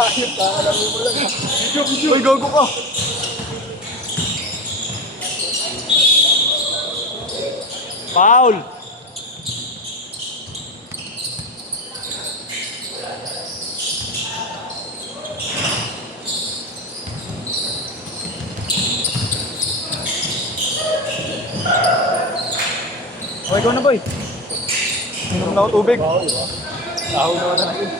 Ayop ka, alam mo lang. Video. Uy, gago ka. Foul. Okay, ikaw na boy. Inom na ako tubig. Taho na natin.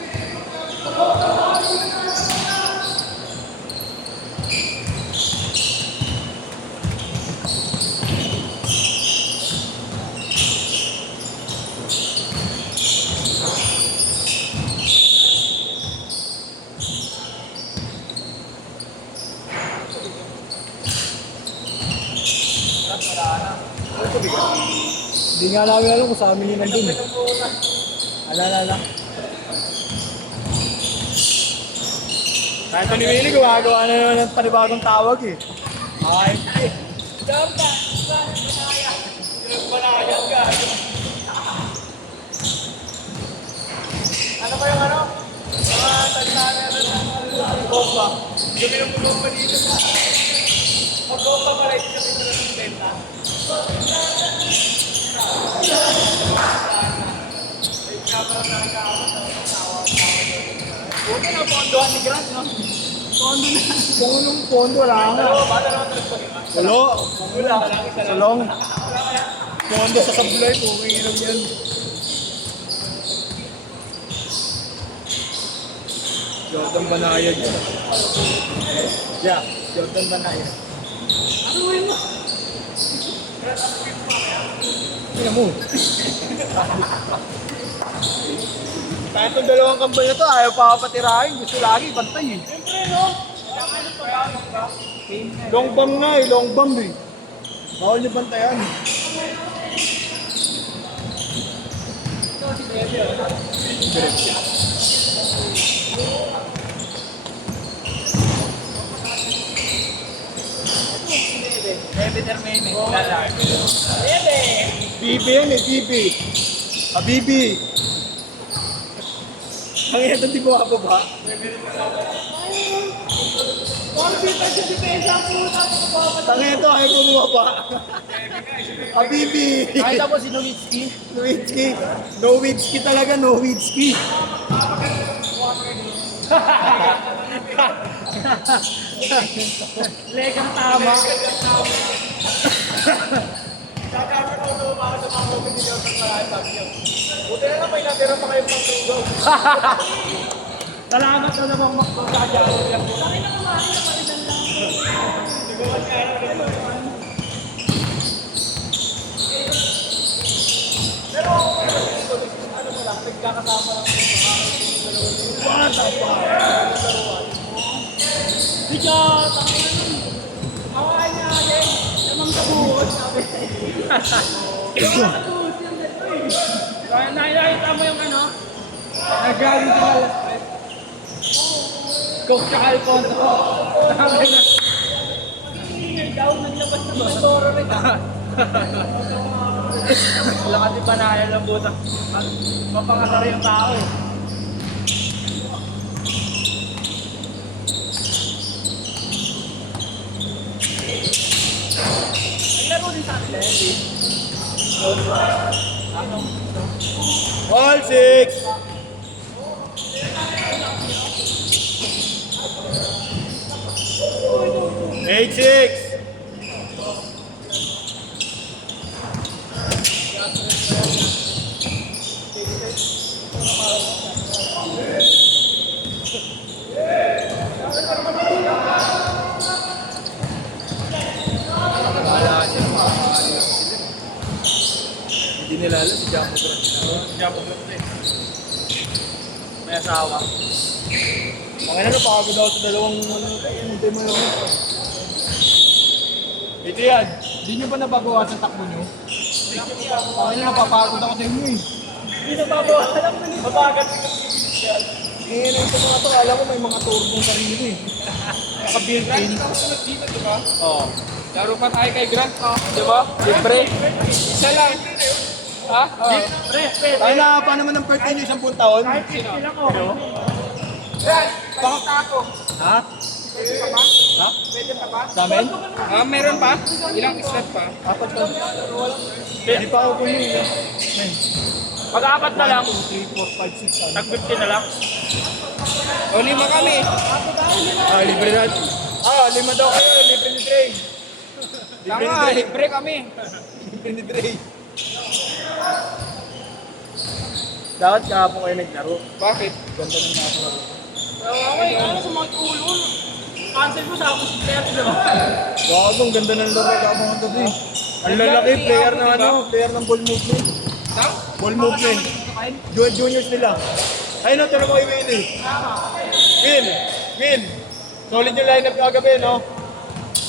Hindi nga namin alam kung sa amin yun nandun eh. Alala. Kahit ni Willie, gumagawa na naman ng panibagong tawag eh. Ay, jump ka! Banayag ka! Ano ba yung ano? Mga tagtaan na ng bomba. Yung bomba dito sa... Mag-bomba pa rin siya dito ng benta. Buti na pondohan ni Grant, no? Pondo lang. Salong. Pondo sa sablay, pumiinom yan. Jordan Banayad yan. Yeah, Jordan Banayad. Ano mo? Tingnan mo. Kahit itong dalawang kambal na ito, ayaw pa kapatirahin. Gusto lagi, bantay eh. Siyempre, no? Long bomb nga eh, long bomb eh. Bawal niyo bantayan. Bibi yan eh, Bibi. Habibi. Ang ito di mo ako ba? Tangin ito, ayaw ko bumaba. Habibi. Kahit ako si Nowitzki. Nowitzki talaga, Nowitzki. Legang tama. Kakapit ko ito para sa mga kapitid ng pagkakasabi niyo. Buti na lang may natira pa kayong pang-trugaw. Salamat na namang magpagkadya ko. Bakit na kumari na palitan lang? Pero ako may dito, ano mo lang, nagkakasama lang sa Bata pa. Di ka, tangin na nun. Hawain niya agad. Namang sa buhod, sabi. Kaya nakita mo yung ano? Nagaling ka alas 3. Cook ka Alfonso. Sabi na. Mag-iingay daw, naglabas ng mga toro rin. Wala kasi Banayad lang buta. Mapangasar yung tao. Naglaro din sa atin. All six! Eight, six! Hindi nila alam si Japo Grant. Japo Grant eh. May asawa. Mga na napagod daw sa dalawang hindi mo yun. Ito yan. Hindi nyo ba nababawas ang takbo nyo? Ay, napapagod ako sa inyo eh. Hindi na babawalan mo nito. Mabagal. Eh, ito mga to, alam ko may mga turbong sarili eh. Naka-built-in. Dito, di ba? Oo. Laro pa tayo kay Grant, no? Di ba? Libre. Isa lang. Ha? Ay, na pa naman ng birthday niyo 10 taon? Sila ko. Grant, pakita ako. Ha? Pwede pa ba? Ha? Pwede pa ba? Sa amin? Ah, meron pa? Ilang slot pa? Apat na. Hindi pa ako kunin. Pag-apat na lang. 2, 3, 4, 5, 6, Tag-50 na lang. O, 5 kami. Ah, libre na. Ah, 5 daw kayo. Libre ni Dre. Libre ni Tama, Dre. libre kami. Libre ni Dre. Dapat kahapon kayo naglaro. Bakit? Ganda ng nakalaro. Okay, ano sa mga ulo? Cancel mo sa ako si Player, di ba? Wow, ang ganda ng laro kahapon ang gabi. Ang lalaki, player ng ano, player ng ball movement. Daw? Ball movement. Juniors nila. Ayun no, tira mo kay Will eh. Will. Solid yung lineup kagabi, no?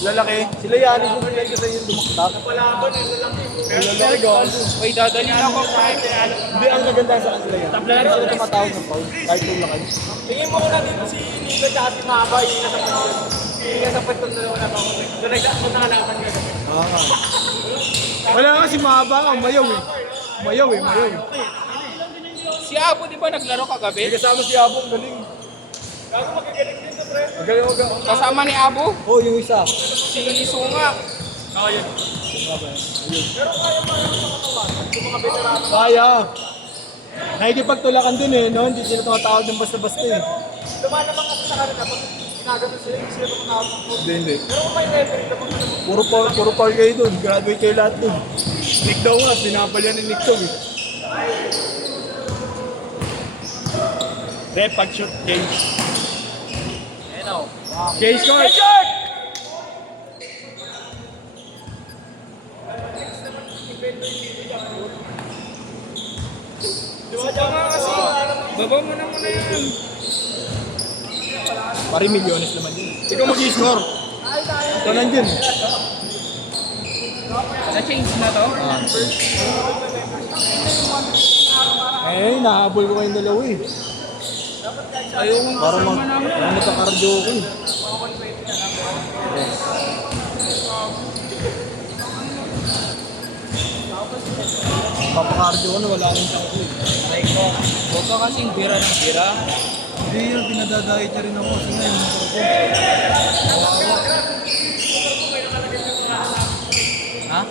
Lalaki. Sila yan, yung bumili kasi yung dumaktak. Palaban eh, lalaki. Lalaki gago. Uy, dadalhin ako kahit. Hindi, ang kaganda sa kanila yan. Hindi sila tumatawag ng foul. Kahit yung lakay. Tingin mo ko na dito si Nico at si Maba, yung nasa pagkakas. Yung nasa pagkakas na wala pa ako. Doon nagkakalaman ka. Oo nga. Wala nga si Mahaba, mayaw eh. Mayaw eh. Si Abo, di ba naglaro May kagabi? kasama si Abong, galing. Gago magagaling din sa pre. Magaling mo galing. Kasama ni Abo? Oh, yung isa. Si Sunga. Oo, yun. Kaya. Nakikipagtulakan din eh, no? Hindi sila tumatawag ng basta-basta eh. Dumaan naman kasi sa kanila pag ginagano sila, hindi sila tumatawag ng food. Hindi. Pero kung may referee naman Puro Paul kayo dun. Graduate kayo lahat dun. Nick daw nga, pinapalyan ni Nick daw eh. Rep, pag-shoot, change. Ayun o. Change court! Suka nga kasi. Baba mo na muna yan. Pari milyones naman yun. Ikaw mag-i-score. Ito nandyan. Na-change na to? Eh, nahabol ko kayong dalawa eh. Ayokong Para kasama namin. magka-cardio ko eh. Papakardio ko na wala akong sakto eh. Huwag ka kasing bira ng bira. Hindi yun, pinadadahit niya rin ako. Sige, yung motor ko. Ha?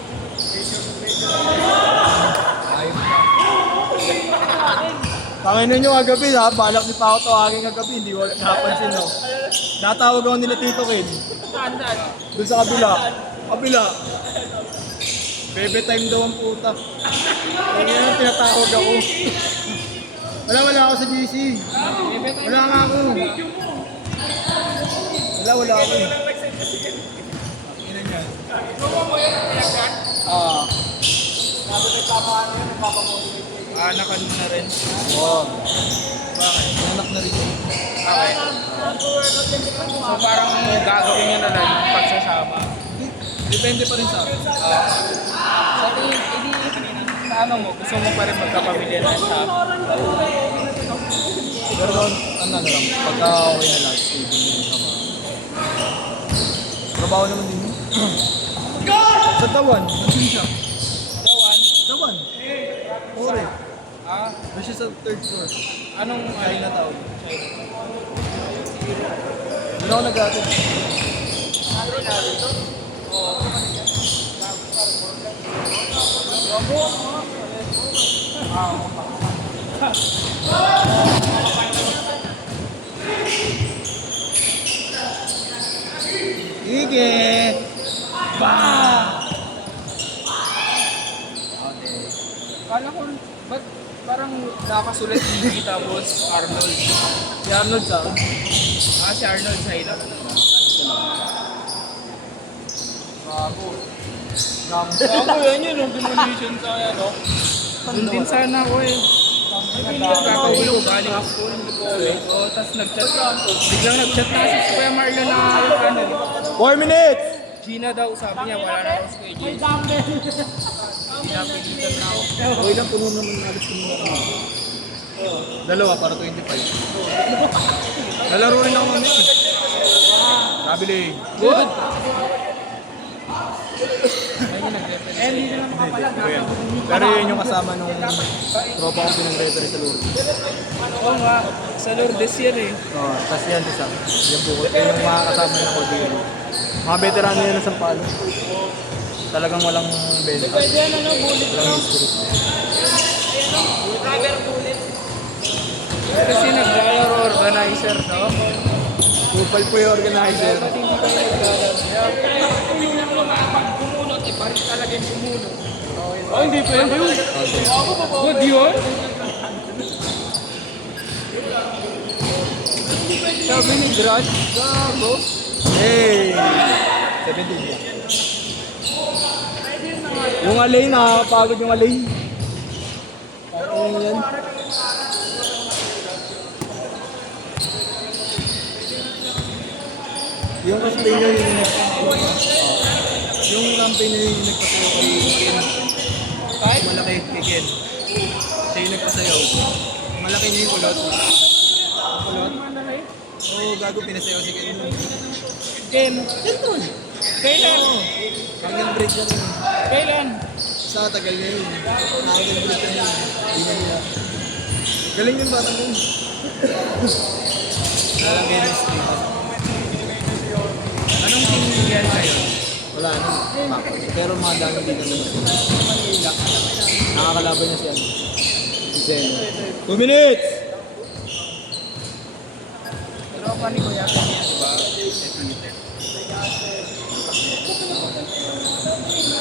Tangin nyo kagabi ha, balak ni Pao tawagin kagabi, hindi ko napansin no. Natawag ako nila Tito Ken. Doon sa kabila. Bebe time daw ang puta. Kaya nga pinatawag ako. Wala ako sa GC. Wala nga ako. Wala ako. Ina niya. Ah. Anakan mo na rin. Oo. Bakit? Anak na rin yun. Okay. So parang gagawin nyo na lang yung pagsasama. Depende pa rin sa akin. Sa tingin, sa ano mo, gusto mo pa rin magkapamilya na siya. Pero ano na lang, pagka okay na lang, stable yun sama. Trabaho naman din yun. Sa Tawan, nandun siya. Tawan. Ore. Ah, Nandun siya sa third floor. anong Chinatown. Doon ako nag-atid. Sige! Ba! Kala ko, ba't parang nakasulat hindi tapos Arnold? Si Arnold sa akin. Ah, si Arnold sa ina. Bago. Ako yan yun, yung demolition sa kaya, no? Doon din sana ako eh. Kakahulog, galing ako school. Oo, tapos nag-chat. Biglang nag-chat na si Kuya Marlon na yung ano. 4 minutes! Gina daw, sabi niya, wala na akong schedule. pinapilitan na ako. Okay lang, puno naman alis ko muna. Dalawa para 25. Nalaro rin ako mamit eh. Nabili. Good! Eh, hindi na makapalag. Ayan. Pero yun yung kasama nung tropa kong pinag-referee sa Lourdes. Oo nga, sa Lourdes yan eh. Oh, tapos yan isa. Yan po. Yan yung mga kasama ng Cordero. Mga veterano yan ng Sampalo. Talagang walang benta. Pwede yan, ano, bullet Walang lang. history. Driver bullet. Kasi naglalaro organizer, no? Kupal po yung organizer. Ba't hindi kayo naglalaro? Bumunot, eh, parang talaga yung bumunot. Oh, hindi pa yun. Good yun? Sabi ni Grant, gago. Hey! 17 yan. Yung alay, nakakapagod yung alay. Ano yan? Yung campaign na yun yung yung campaign na yun yung nagpasayaw kay Ken. Kahit Malaki kay Ken. Siya yung nagpasayaw. Malaki niya yung kulot. Kulot? Oo, gago pinasayaw si Ken. Ken, Ken kailan? Hanggang break na rin. Kailan? Sa tagal na yun. Hanggang break na yun. Di na nila. Galing yung batang yun. Alam kayo ng street. Anong team yan kayo? Wala na. Pero mga dami dito naman. Nakakalaban niya si ano. Si Zeno. 2 minutes! Pero pa ni Kuya Ken, di ba?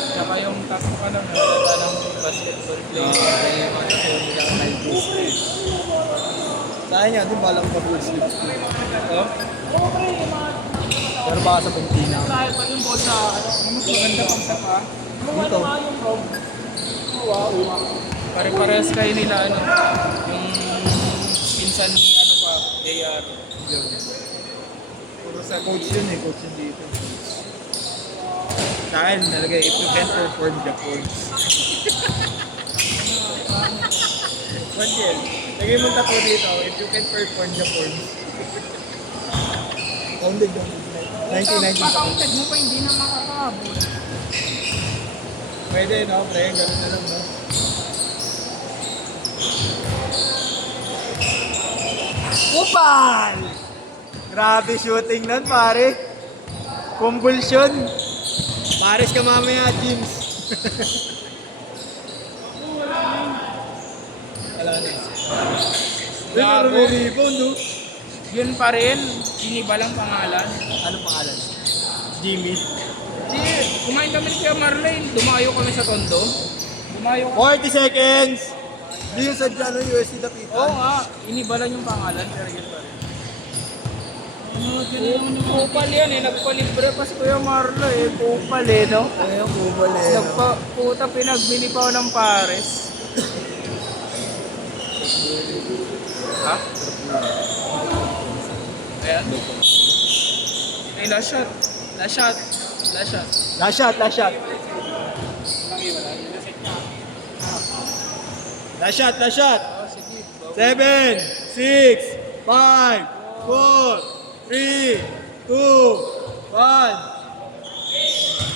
Tsaka yung tapo ka lang, wala ng basketball player. Sa akin nga, doon balang pa full sleeves. Ito? Pero baka sa Puntina. Dahil pa yung ball sa, ano, Mas maganda pang saka. Dito. yung rob. Pare-parehas kayo nila, ano, yung pinsan ni, ano pa, JR. Puro sa coach yun eh. Coach yun dito. Sa akin, nalagay, if you can perform the points. Manjel, lagay mo tatlo dito, if you can perform the points. Counted lang. 1990 sa Pag-counted mo pa, hindi na makakabot. Pwede, no? Pre, ganun na lang, no? Kupal! Grabe shooting nun, pare. Convulsion. Pares ka mamaya, James. Wala na. Pero may rebound, no? Yun pa rin, iniba lang pangalan. Anong pangalan? Jimmy. Kasi kumain kami ni Kuya Marlene, dumayo kami sa Tondo. Dumayo kami. 40 seconds! Hindi yung sadya ng USC Dapitan. Oo nga, iniba lang yung pangalan, pero yun pa rin. Kupal yan eh, nagpalibre pa si Kuya Marlo eh, kupal eh, no? Ayun, kubal eh. Puta, pinagbili pa ako ng pares. Ha? Ayan. Okay, last shot. Last shot. Last shot. Last shot, last shot. Last shot, last shot. Oh, sige. 7, 6, 5, 4, 3, 2, 1.